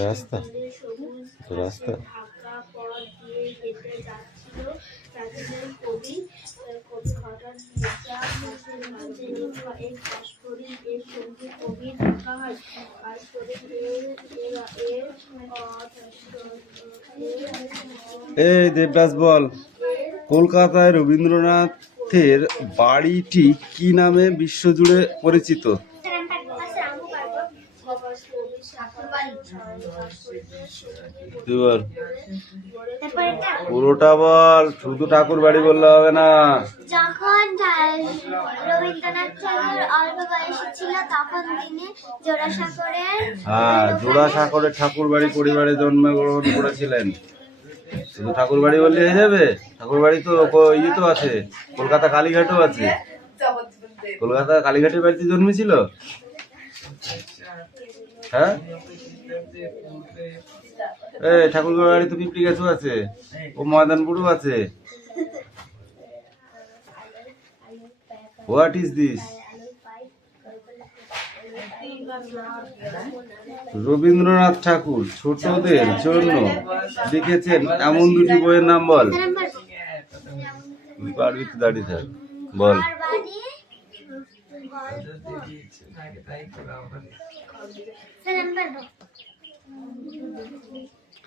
রাস্তা রাস্তা এই দেবদাস বল, কলকাতায় রবীন্দ্রনাথের বাড়িটি কি নামে বিশ্বজুড়ে পরিচিত? পুরোটা বল, শুধু ঠাকুর বাড়ি বললে হবে না। যখন রবীন্দ্রনাথ ঠাকুর অল্প বয়সী ছিল তখন তিনি জোড়াসাঁকোরে ঠাকুর বাড়ি পরিবারে জন্মগ্রহণ করেছিলেন। শুধু ঠাকুর বাড়ি বললে হয়ে যাবে? ঠাকুর বাড়ি তো ইয়ে তো আছে, কলকাতা কালীঘাটও আছে। কলকাতা কালীঘাটের বাড়িতে জন্মেছিল। হ্যাঁ, ঠাকুর বাড়ি তো পিপড়ি গাছও আছে, ও ময়দানপুরও আছে। What is this? Rabindranath Tagore ছোটদের জন্য লিখেছেন এমন দুটি বইয়ের নাম বল। পারবি তো, দাঁড়িয়ে থাক, বল।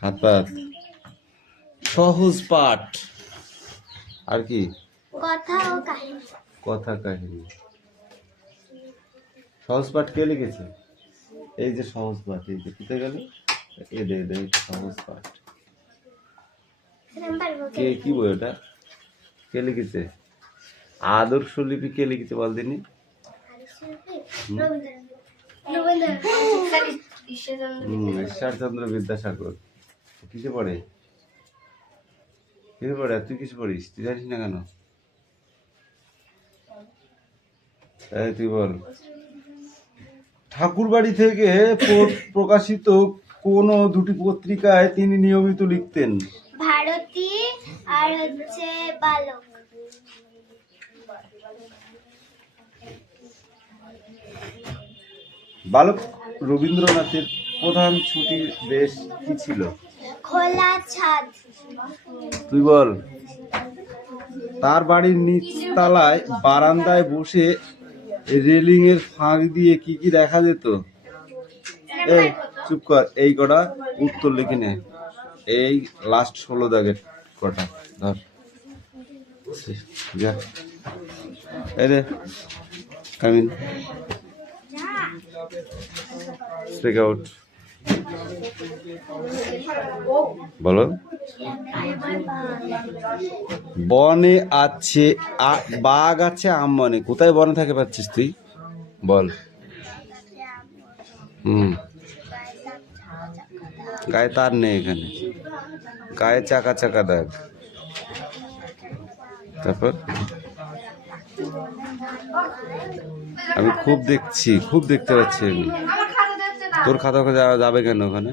হাত পাত, সহজ পাঠ, আর কি? কথা কাহিনী। সহজ পাঠ কে লিখেছে? এই যে সহজ পাঠ, এই যে কোথায় গেল? সহজ পাঠ কে, কি বই ওটা? কে লিখেছে? আদর্শ লিপি কে লিখেছে বল দিনি? ঈশ্বরচন্দ্র বিদ্যাসাগর। কিসে পড়ে? কিসে পড়ে? তুই কিসে পড়িস? তুই জানিস না কেন? তুই বল। ঠাকুর বাড়ি থেকে প্রকাশিত কোন দুটি পত্রিকায় তিনি নিয়মিত লিখতেন? ভারতী আর বালক। বালক রবীন্দ্রনাথের প্রধান ছুটির দেশ কি ছিল? খোলা ছাদ। তুই বল। তার বাড়ির নিচতলায় বারান্দায় বসে রেলিং এর ফাঁক দিয়ে কি কি দেখা যেত? এই চুপ কর, এই কটা উত্তর লিখে নে। এই লাস্ট 16 দাগের কটা ধর, যা। এই রে, কামিন, স্পিক আউট, বলো। বনে আছে বাঘ আছে আম বনে। কোথায় বনে থাকে পাচ্ছিস তুই? বল। গায়ে তার নেই এখানে, গায়ে চাকা চাকা দাগ। তারপর আমি খুব দেখছি, খুব দেখতে পাচ্ছি আমি। তোর খাতা যাবে কেন ওখানে?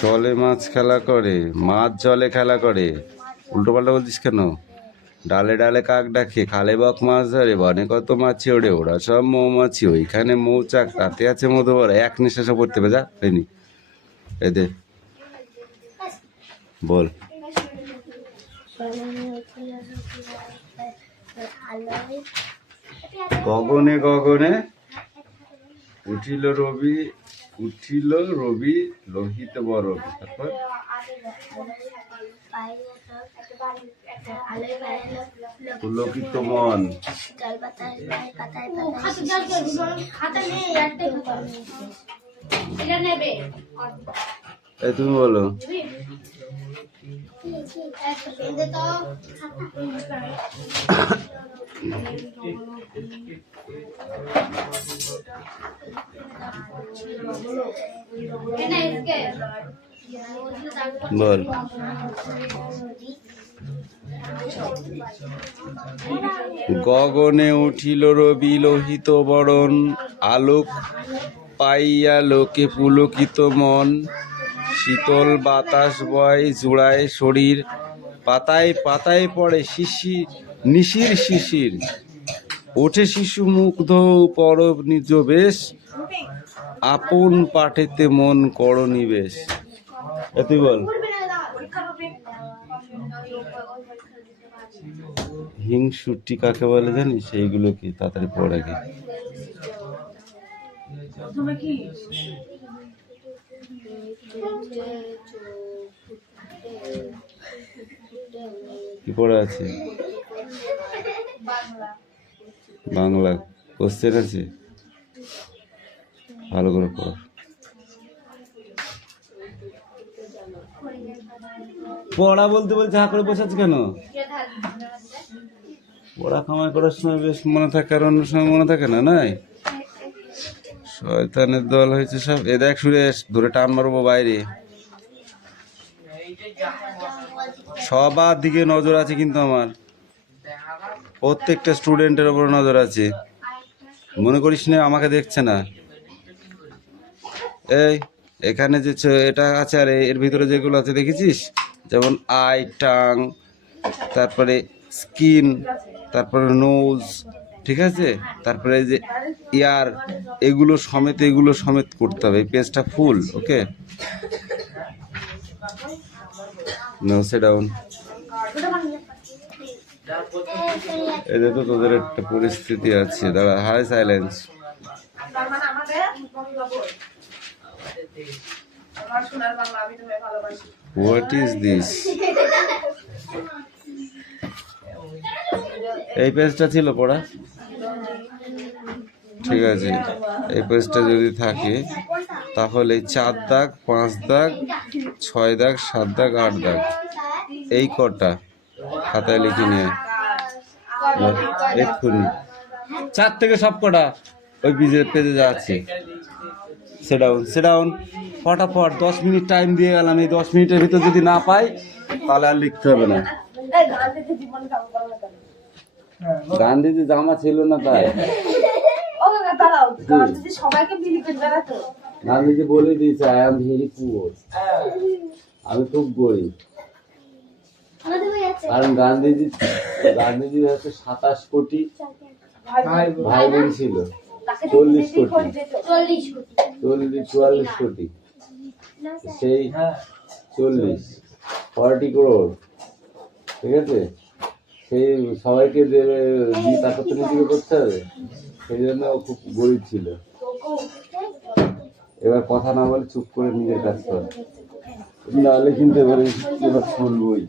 জলে মাছ খেলা করে, মাছ জলে খেলা করে। উল্টো পাল্টা বলছিস কেন? ডালে ডালে কাক ডাকে, খালে বক মাছ ধরে, বনে কত মাছি ওড়ে, ওরা সব মৌমাছি, ওইখানে মৌচাক, তাতে আছে মধু ভরা। এক নিঃশ্বাসে পড়তে হবে, যা হয়নি। এই দে, বল। গগনে গগনে উঠিল রবি, উঠিল রবি লোহিত বরফ। তারপর পুলকিত মন। তুমি বলো। বল। গগনে উঠিল রবি লোহিত বরণ, আলোক পাইয়া লোকে পুলকিত মন। শীতল বাতাস বয় জুড়ায় শরীর, পাতায় পাতায় পড়ে নিশির শিশির। ওঠে শিশু মুগ্ধ পরব নিজ বেশ, আপন পাঠেতে মন কর নিবেশ। তুই বল। হিংসুটি কাকে বলে জানিস? সেইগুলো কি তাড়াতাড়ি পড়ে কি? কি পড়ে আছে? বাংলা কোশ্চেন আছে, ভালো করে পড়। পড়া বলতে বলতে হা করে বসে আছে কেন? পড়া কামাই করার সময় বেশ মনে থাকে, আর অন্য সময় মনে থাকে না। নাই শয়তানের দল হয়েছে সব। এ দেখ সুরেশ, ধরে টান মারবো বাইরে। সবার দিকে নজর আছে কিন্তু আমার, প্রত্যেকটা স্টুডেন্টের ওপর নজর আছে। মনে করিস না আমাকে দেখছে না। এই এখানে যে এটা আছে আর এর ভিতরে যেগুলো আছে দেখেছিস, যেমন আই, টাং, তারপরে স্কিন, তারপরে নোজ, ঠিক আছে, তারপরে যে ইয়ার, এগুলো সমেত করতে হবে। এই পেজটা full. Okay, no sit down. এদের তো তোদের একটা পরিস্থিতি আছে। দাঁড়া, হাই সাইলেন্স। What is this? এই পেজটা ছিল পড়া, ঠিক আছে। এই পেজটা যদি থাকে তাহলে 4 দাগ, 5 দাগ, 6 দাগ, 7 দাগ, 8 দাগ, এই কটা খাতায় লিখে নিয়ে এক্ষুনি 4 থেকে সব কটা ওই পেজে যাচ্ছে। সেডাউন ফটাফট। 10 মিনিট টাইম দিয়ে গেলাম, এই 10 মিনিটের ভিতর যদি না পাই তাহলে আর লিখতে হবে না। গান্ধীজি জামা ছিল না তাই গান্ধীজি বলে দিয়েছে আই এম ভেরি পুয়ার, আমি খুব গরিব। কারণ গান্ধীজি হচ্ছে 27 কোটি ভাই বোন ছিল, 44 কোটি, সেই 40 crore, ঠিক আছে। সেই সবাইকে দেবে, তাকে তো নিজেকে করতে হবে, সেই জন্য খুব গরিব ছিল। এবার কথা না বলে চুপ করে নিজের কাজ কর, নাহলে কিন্তু এবারে এবার শুনবই।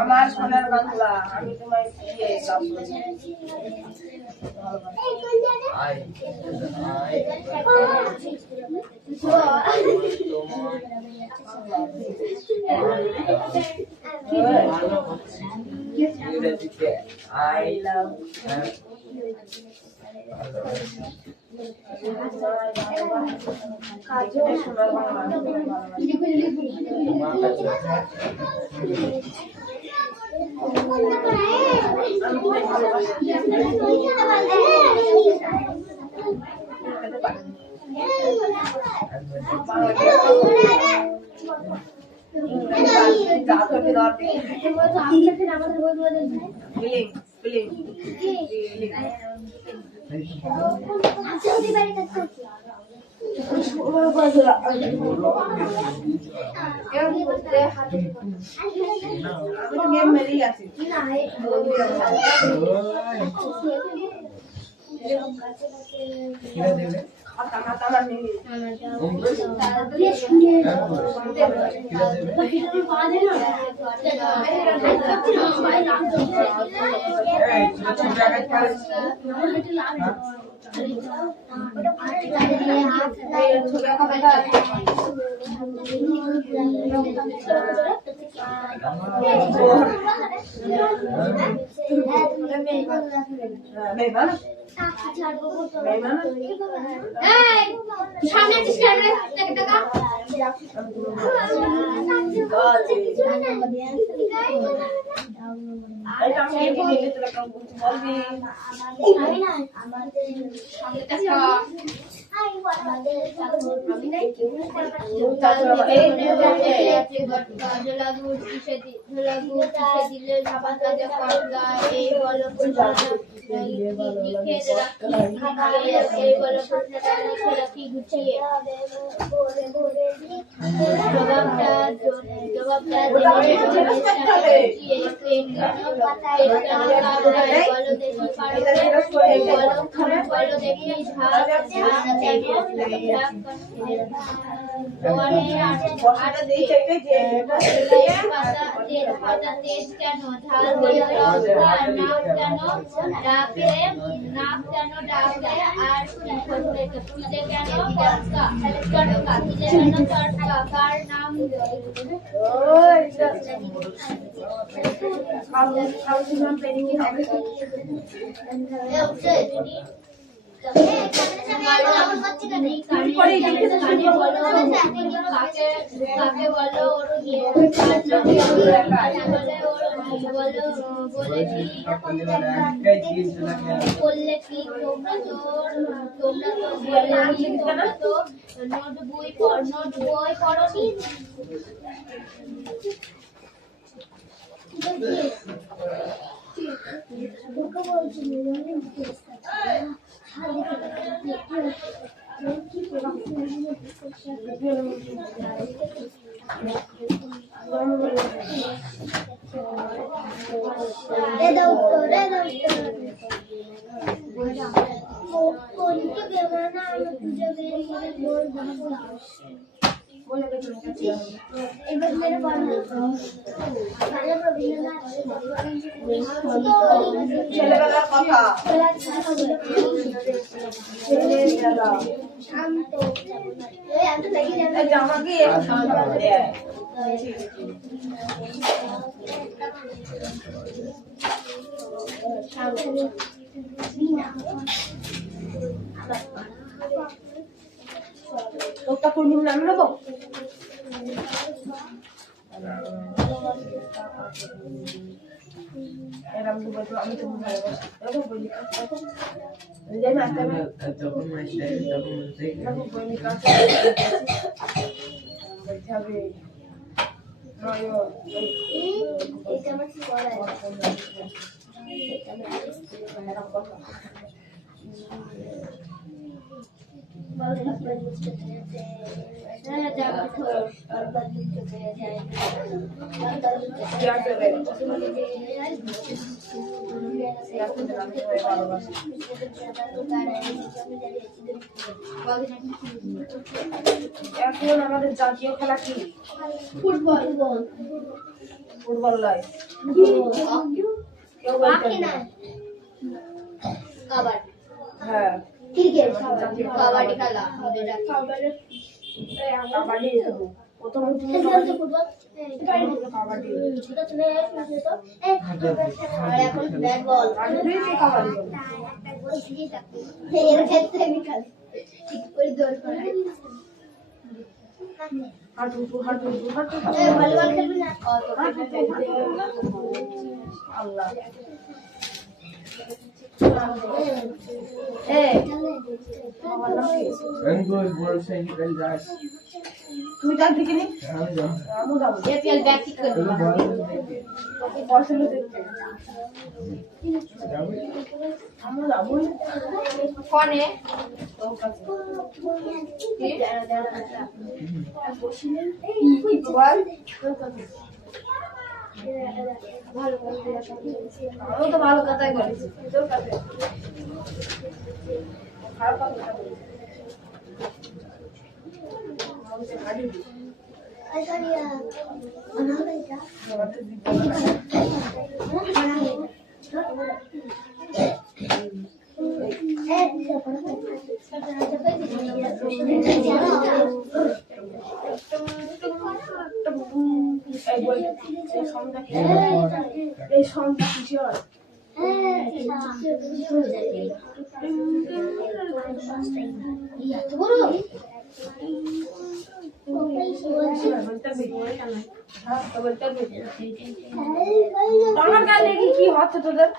আমার সোনার বাংলা, আমি তোমায় I love সামনে টাকা করলে কি তোমরা তো নোট বই পড়নি এবার মেরে বলো ছেলেবেলার কথা শান্ত এত লেগে যাবে জামাকে দেয় তোরটা কোন নাম নেবো এরকম বলতো আমি তো ভালোবাসি এরকম বলি যাই না তখন মাস্টার তখন এরকম বলি কাছে যাবে নয় এটা আমার কি করা এখন আমাদের জাতীয় খেলা কি ফুটবল ফুটবল নয় কেউ বাকি বলতেন না না কাবাডি হ্যাঁ ক্রিকেট কাবাডি খেলা কাবাডি প্রথম ফুটবল কাবাডি আর এখন ব্যাট বল কাবাডি এর ক্ষেত্রে আমি খালি ঠিক করে দৌড় করা হাঁটু ভলিবল খেলবি না আল্লাহ তুমি যার দিকে নি আমি যাবো এপিএল ব্যাট ঠিক করে পড়াশোনা দেখতে আমি যাবো ফোনে আমি তো ভালো কথাই বলেছি তোর কাছে খারাপ কথা বলেছি এই সংখ্যা কিশোর আমার কাছে কি হচ্ছে তোদের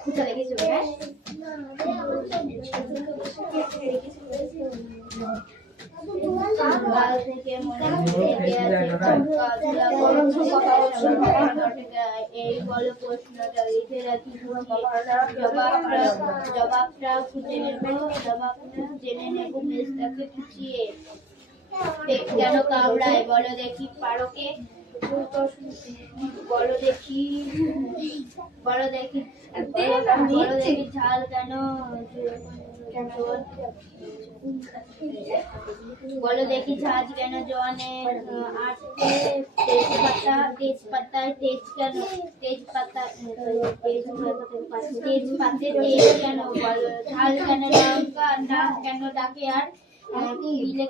খুঁজে লেগেছে হ্যাঁ কাল থেকে মনে এই বলে প্রশ্নটা লিখে রাখি জবাবটা খুঁজে নেব জবাবটা জেনে নেব মেজটাকে খুঁচিয়ে পেট কেন কামড়ায় বলো দেখি পারোকে বলো দেখি বলো দেখি ঝাল কেন বলো দেখি ঝাঁজ কেন জোয়ানে আটকে তেজপাতায় তেজ কেন তেজপাতে তেজ কেন বলো ঝাল কেন লঙ্কা নাম কেন ডাকে আর পিলে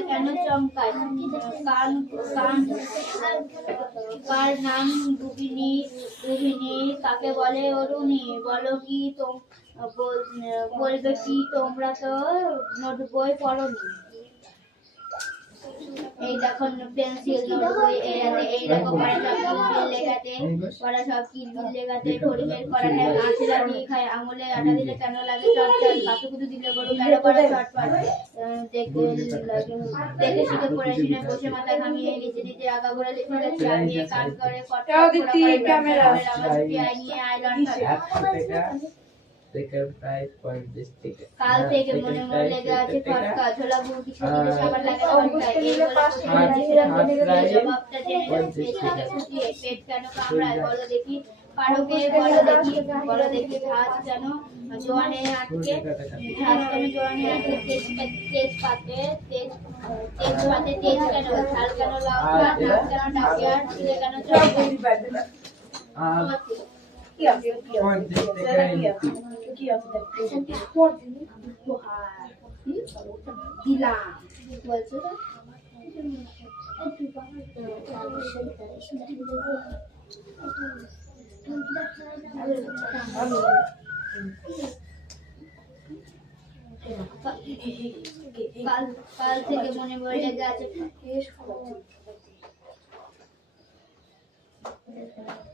কেন চমকায় কার নাম ডুবিনী কাকে বলে অরুণী বলো কি বলবে কি তোমরা তো নোট বই পড়োনি এই দেখো পেন্সিল নোট বই এইরকম পড়া সব কিলবিল লেখাতে ঘড়ি বের করা হয় আঁচে লাগিয়ে খায় আঙুলে আটা দিলে কেন লাগে চটচট কাকু কুতু দিলে গরু কেন করে ছটফট দেখে শিখে পড়ে শুনে বসে মাথা ঘামিয়ে নিচে নিচে আগা ঘোরা লিখে যাচ্ছে আগিয়ে কান করে ক্যামেরা নিয়ে আইলন কাল থেকে মনে লেগে আছে খটকা ঝোলা বুড়ি খেতে সবার লাগে খটকা এই বলে জবাবটা জেনে খুঁজিয়ে পেট কেন কামড়ায় বলো দেখি পারোকে বলো দেখি ঝাঁজ কেন জোয়ানে আটকে তেজপাতে তেজ কেন ঝাল কেন লঙ্কা নাক কেন ডাকে আর ছিলে কেন কি আছে দিলাম বলছো কাল থেকে মনে পড়ে গেছে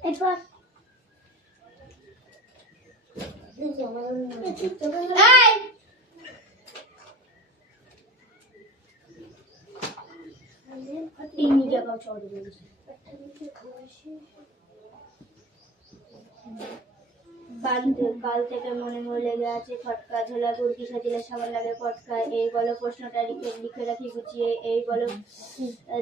এরপর तीन जगह छोड़ दीजिए কাল থেকে মনে লেগে আছে খটকা ঝোলা গুড়কি সাজিলে সবার লাগে পটকা এই বলো প্রশ্নটা লিখে রাখি গুছিয়ে এই বলো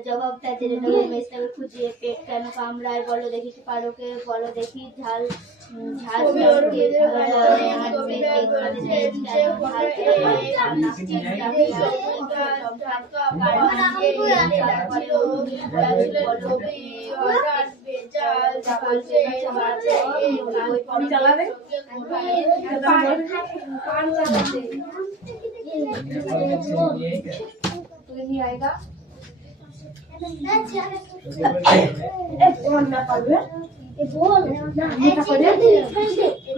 জবাবটা জেনে নেবো মেজটাকে খুঁজিয়ে পেট কেন কামড়ায় বলো দেখি পারোকে বলো দেখি ঝাল চালাবে आएगा ना पालवे ये बोल ना ऐसा कर दे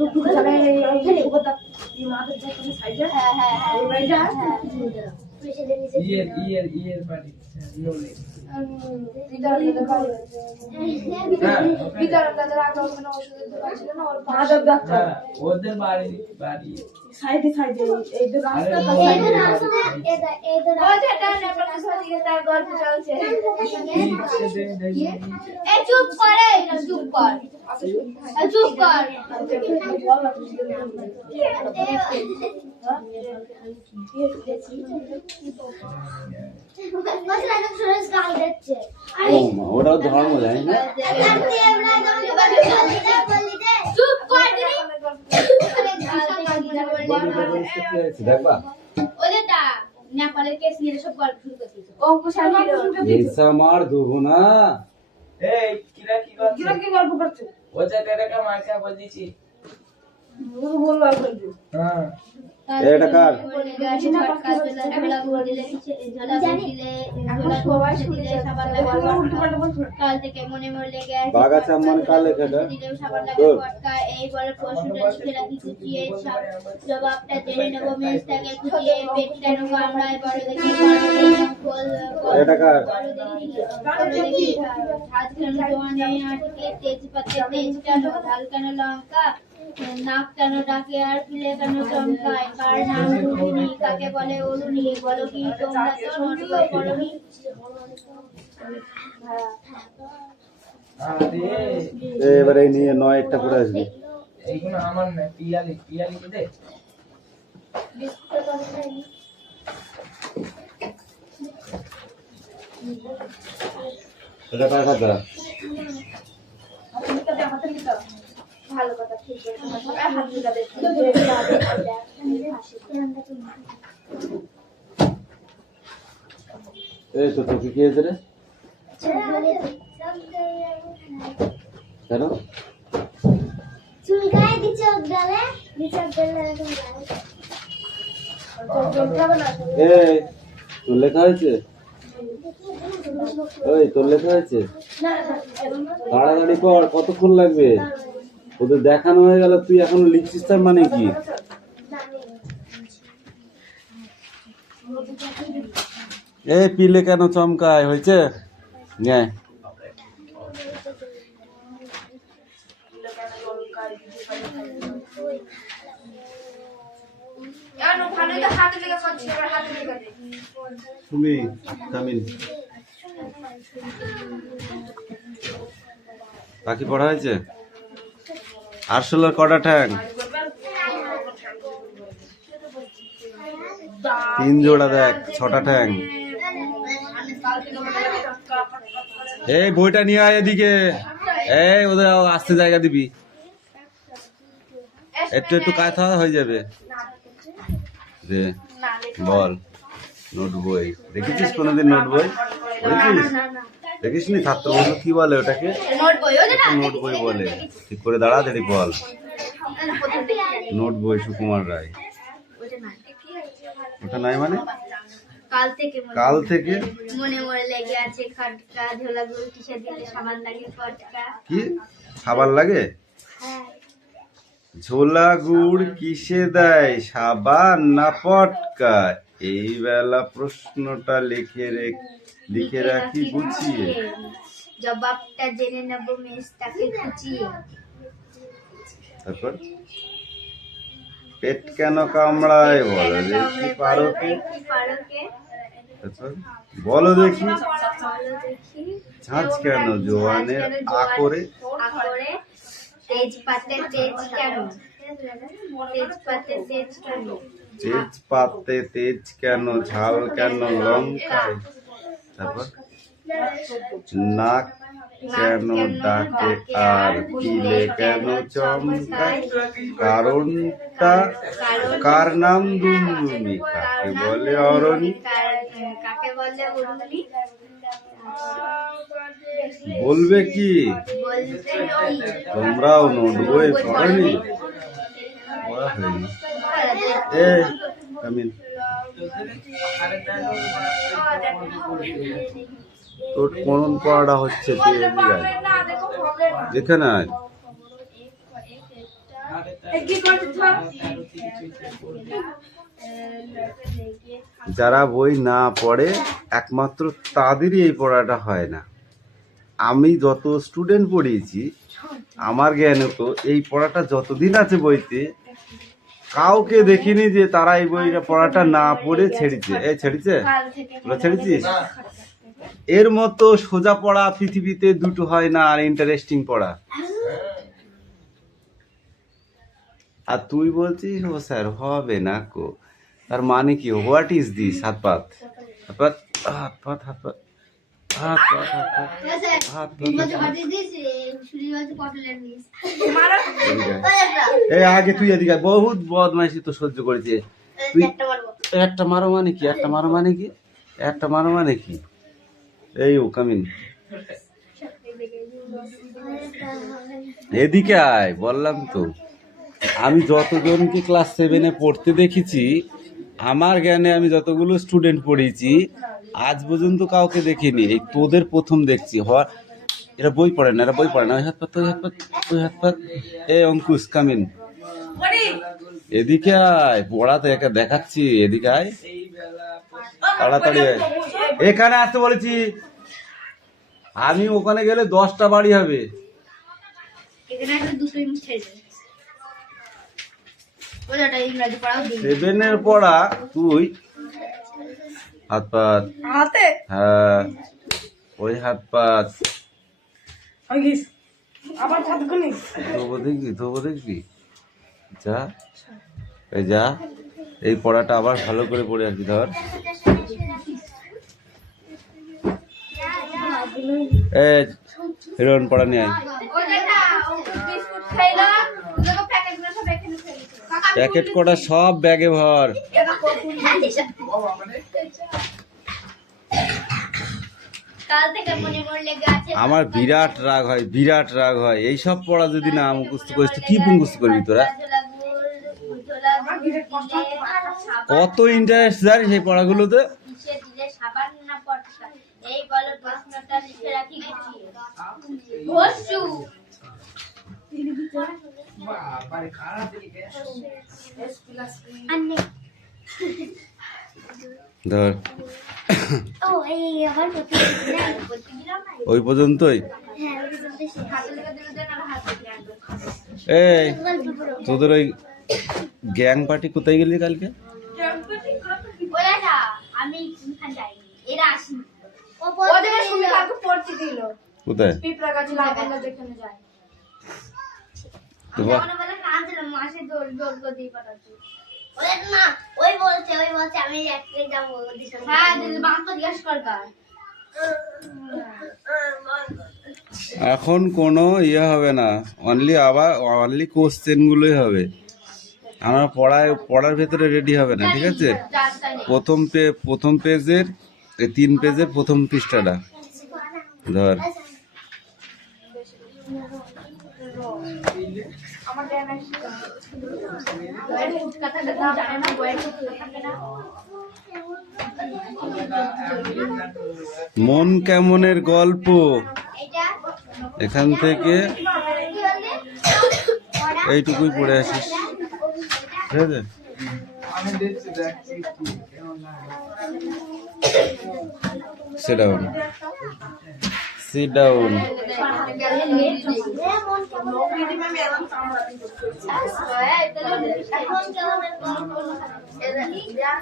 तू चला ये बता ये मां के साइड है ये बैठा ये बारी नो ले মাধব ডাক্তার হ্যাঁ, ওদের বাড়ি বাড়ি সাইডে সাইডে এই যে রাস্তা চুপ করে চুপ কর চুপ কর ও মা, ওটাও ধর্ম যায় না? চুপ কর দেখবা ওদেরটা নেপালের কেস নিয়ে সব গল্প শুরু করছিস এইসা মার দেবো না। এই কিরা কি করছে কিরা কি গল্প করছে ও জায়গাটাকে মার্কা বল দিছি বললো আর বললো হ্যাঁ এটা কার? কাল থেকে মনে মনে লেগে আছে বাগাছা মানে কার লেখাটা? দিলেও সাবান লাগে ফটকা এই বলে প্রশ্নটা লিখে রাখি খুঁচিয়ে জবাবটা জেনে নেবো মেজটাকে খুঁচিয়ে পেট কেন কামড়ায় বড় দেখি এটা কার? হাত কেন জোয়ানে আটকে তেজপাতা তেজ কেন ঝাল কেন লঙ্কা নাক কেন ডাকে আর ফিলে কেন চমকায় কার নাম রুহিণী কাকে বলে অরুণী বলো কি তোমরা তো নোট বই পড়োনি আরে এবারে নিয়ে নয় একটা করে আসবে। এইগুলো আমার না পিয়ালি পিয়ালি কে দে এটা কার খাতা? ভালো কথা ঠিক আছে আর হাত দিলা দেখো এই তো তোকে কি হয়েছে রে? কেন? চুলকায় দিচ্ছে ওগদালে দিচ্ছে ওগদালে এই তোর লেখা হয়েছে? ওই তোর লেখা হয়েছে? তাড়াতাড়ি কর, কতক্ষণ লাগবে? ওদের দেখানো হয়ে গেল, তুই এখনো লিখছিস, তার মানে কি? এই পিলে কেন চমকায় হয়েছে? ন্যায় তুমি তামিল বাকি পড়া হয়েছে? আরশোলার কটা ঠ্যাং? 3 জোড়া, দেখ 6টা ঠ্যাং। এই বইটা নিয়ে আয় এদিকে। এই ওদের আসতে জায়গা দিবি, একটু একটু কাঁথা হয়ে যাবে। দে বল। নোট বই দেখেছিস কোনোদিন? নোট বই পড়েছিস? দেখিস নি? ছাত্র বন্ধু কি বলে ওটাকে? নোট বই ওটা নোট বই বলে। ঠিক করে দাঁড়া, দেখ বল। নোট বই সুকুমার রায়। ওটা নাই মানে? কাল থেকে মনে মনে লেগে আছে খটকা ঝোলা গুল কিসে দিলে সাবান লাগে ফটকা কি খাবার লাগে? ঝোলা গুড় কিসে দেয়, সাবান না পটকা? এই বেলা প্রশ্নটা লিখে রাখি গুছিয়ে, জবাবটা জেনে নেব মেজটাকে খুঁচিয়ে। তারপর পেট কেন কামড়ায় বলো দেখি পারোকে? তারপর বলো দেখি ঝাঁঝ কেন জোয়ানের আকরে? তেজপাতে তেজ কেন? তেজপাতে তেজ কেন? তেজপাতে তেজ কেন, ঝাল কেন লঙ্কায়? তারপর নাক কেন ডাকে আর পিলে কেন চমকায়? কারণটা কার নাম দুমদুমি, কাকে বলে অরণি? কাকে বলে অরুণী? বলবে কি? বলতে তোমরাও নোট বই পড়নি? পড়া হয়নি। এ কামিন, তোর কোন পড়াটা হচ্ছে? তুই এদিকে আয়, যেখানে আয়। যারা বই না পড়ে একমাত্র তাদেরই এই পড়াটা হয় না। আমি যত স্টুডেন্ট পড়িয়েছি আমার জ্ঞানে তো এই পড়াটা যতদিন আছে বইতে কাউকে দেখিনি যে তারা এই বইটা পড়াটা না পড়ে ছেড়েছে। এই ছেড়েছে? তোরা ছেড়েছিস? এর মতো সোজা পড়া পৃথিবীতে দুটো হয় না, আর ইন্টারেস্টিং পড়া। আর তুই বলছিস ও স্যার হবে না কো, তার মানে কি? What is this? হাত পাত হাত পাত হাত পাত হাত পাত হাত পাত হাত পাত হাত পাত। এই আগে তুই এদিকে আয়, বহুত বদমাইশি তো সহ্য করেছে তুই। একটা মারো মানে কি? একটা মারো মানে কি? একটা মারো মানে কি? এই ও কামিন, এদিকে আয়, বললাম তো। আমি যতজনকে ক্লাস 7-এ পড়তে দেখেছি, আমার জ্ঞানে আমি যতগুলো স্টুডেন্ট পড়িয়েছি আজ পর্যন্ত কাউকে দেখিনি, এই তোদের প্রথম দেখছি। এরা বই পড়ে না, এরা বই পড়ে না। ওই হাত পাত, ওই হাত পাত, ওই হাত পাত। এই অঙ্কুশ কামিন, এদিকে আয়, পড়াতে একে দেখাচ্ছি। এদিকে আয়, তাড়াতাড়ি আয়। এখানে আসতে বলেছি আমি, ওখানে গেলে 10টা বাড়ি হবে। সেভেনের পড়া তুই হাত পাত, হ্যাঁ ওই হাত পাত। তবু দেখবি যা, এই যা, এই পড়াটা আবার ভালো করে পড়ে আর কি। ধর হিরোইন পড়া নিয়ে আয়। প্যাকেট কটা সব ব্যাগে ভর। আমার বিরাট রাগ হয়, বিরাট রাগ হয়। এইসব পড়া যদি না মুখস্থ করিস তো কি মুখস্থ করবি তোরা? কত ইন্টারেস্ট জানিস এই পড়াগুলোতে? ধর ওই পর্যন্তই। এই তোদের ওই গ্যাং পার্টি কোথায় গেলি কালকে? কোথায়? এখন কোনো ইয়ে হবে না, অনলি কোশ্চেন গুলোই হবে। আমার পড়ার ভেতরে রেডি হবে না, ঠিক আছে? প্রথম পেজের 3 পেজের প্রথম পৃষ্ঠাটা ধর। মন কেমনের গল্প, এখান থেকে এইটুকুই পড়ে আসিস, ঠিক আছে? Sit down. Sit down.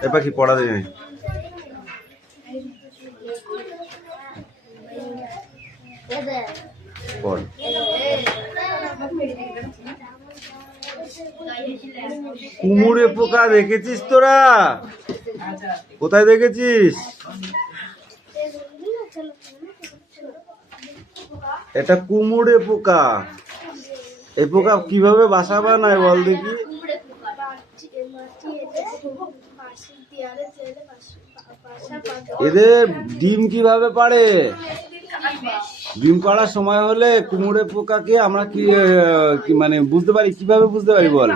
এবার কি পড়া দেয়? পড়। কুমড়ে পোকা দেখেছিস তোরা? কোথায় দেখেছিস? এটা কুমড়ে পোকা। এই পোকা কিভাবে বাসা বানায় বল দেখি? এদের ডিম কিভাবে পাড়ে? ডিম পাড়ার সময় হলে কুমড়ে পোকাকে আমরা কি মানে বুঝতে পারি, কিভাবে বুঝতে পারি বল?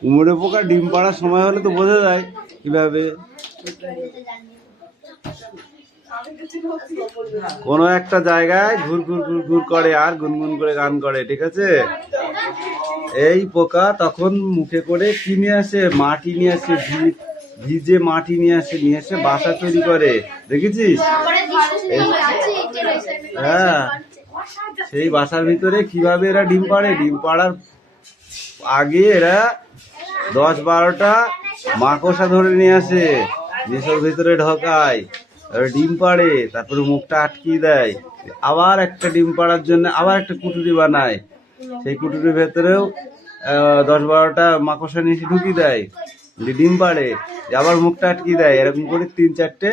কুমড়ে পোকা ডিম পাড়ার সময় হলে তো বোঝা যায় কিভাবে। কোনো একটা জায়গায় ঘুর ঘুর ঘুর ঘুর করে আর গুনগুন করে গান করে, ঠিক আছে? এই পোকা তখন মুখে করে কি নিয়ে আসে, মাটি নিয়ে আসে, ভিজে মাটি নিয়ে এসে বাসা তৈরি করে, দেখেছিস? হ্যাঁ, সেই বাসার ভিতরে কিভাবে এরা ডিম পাড়ে, ডিম পাড়ার আগে এরা 10-12টা মাকড়সা ধরে নিয়ে আসে, নেশার ভিতরে ঢোকায়, ডিম পাড়ে, তারপরে মুখটা আটকিয়ে দেয়, আবার একটা ডিম পাড়ার জন্য আবার একটা কুটুরি বানায়, সেই কুটুরির ভেতরেও 10-12টা মাকড়সা নিয়ে এসে ঢুকিয়ে দেয়, ডিম পাড়ে, আবার মুখটা আটকিয়ে দেয়, এরকম করে 3-4টে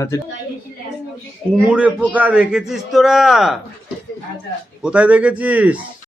হচ্ছে কুমড়ে পোকা দেখেছিস তোরা? কোথায় দেখেছিস?